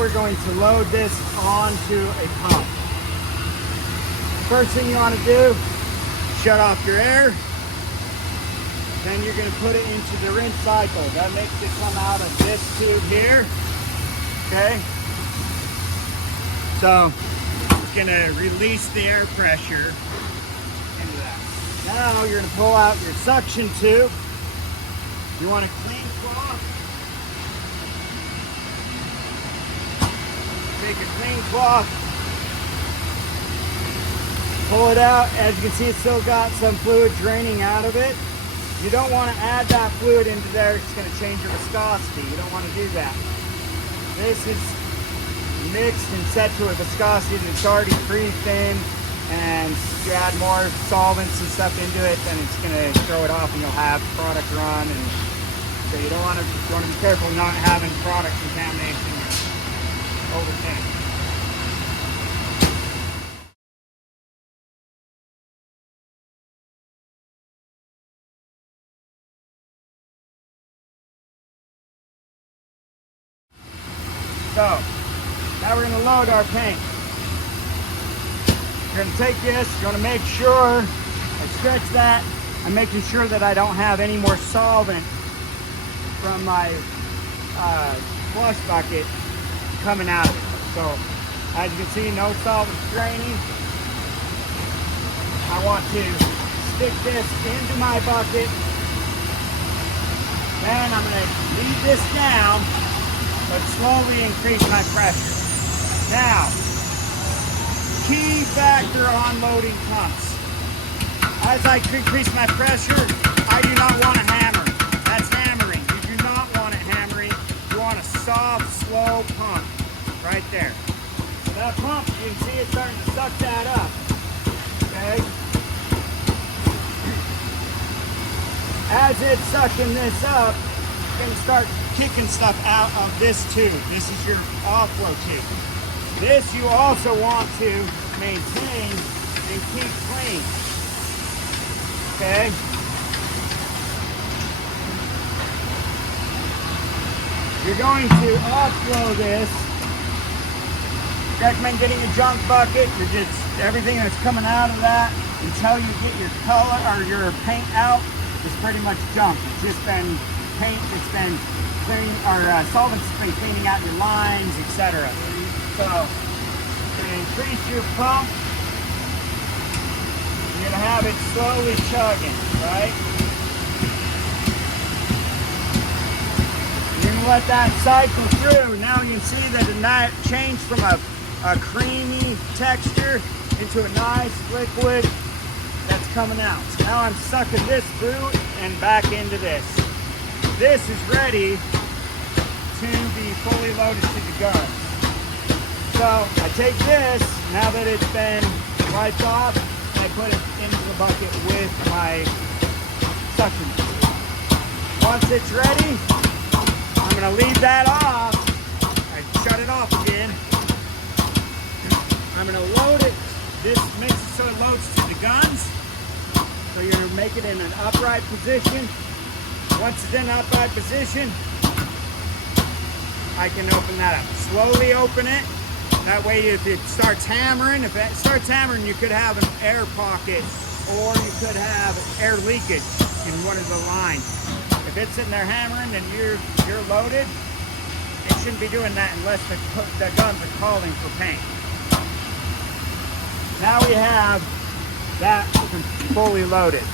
Now we're going to load this onto a pump. First thing you want to do, shut off your air. Then you're going to put it into the rinse cycle. That makes it come out of this tube here. Okay? So, we're going to release the air pressure into that. Now you're going to pull out your suction tube. You want a clean cloth. Take a clean cloth. Pull it out. As you can see, it's still got some fluid draining out of it. You don't want to add that fluid into there. It's going to change your viscosity. You don't want to do that. This is mixed and set to a viscosity that's already pretty thin, and if you add more solvents and stuff into it, then it's going to throw it off and you'll have product run. And so you want to be careful not having product contamination over tank. So, now we're going to load our paint. You're going to take this, you're going to make sure, I stretch that, I'm making sure that I don't have any more solvent from my flush bucket coming out of it. So, as you can see, no solvent draining. I want to stick this into my bucket. Then I'm going to leave this down, but slowly increase my pressure. Now, key factor on loading pumps. As I increase my pressure, I do not want to hammer. That's hammering. You do not want it hammering. You want a soft, slow pump right there. So that pump, you can see it's starting to suck that up. Okay? As it's sucking this up, it's going to start kicking stuff out of this tube. This is your offload tube. This you also want to maintain and keep clean. Okay? You're going to offload this. Recommend getting a junk bucket. You're just everything that's coming out of that until you get your color or your paint out is pretty much junk. It's just been paint that's been cleaning, or solvents been cleaning out your lines, etc. So, you're going to increase your pump. You're going to have it slowly chugging, right? You're going to let that cycle through. Now you can see that it changed from a creamy texture into a nice liquid that's coming out. So now I'm sucking this through and back into this. This is ready to be fully loaded to the gun. So I take this, now that it's been wiped off, and I put it into the bucket with my suction. Once it's ready, I'm going to leave that off. I shut it off again. I'm going to load it. This makes it so it loads to the guns. So you're going to make it in an upright position. Once it's in an upright position, I can open that up. Slowly open it. That way if it starts hammering, you could have an air pocket or you could have air leakage in one of the lines. If it's sitting there hammering and you're loaded, it shouldn't be doing that unless the guns are calling for paint. Now we have that fully loaded.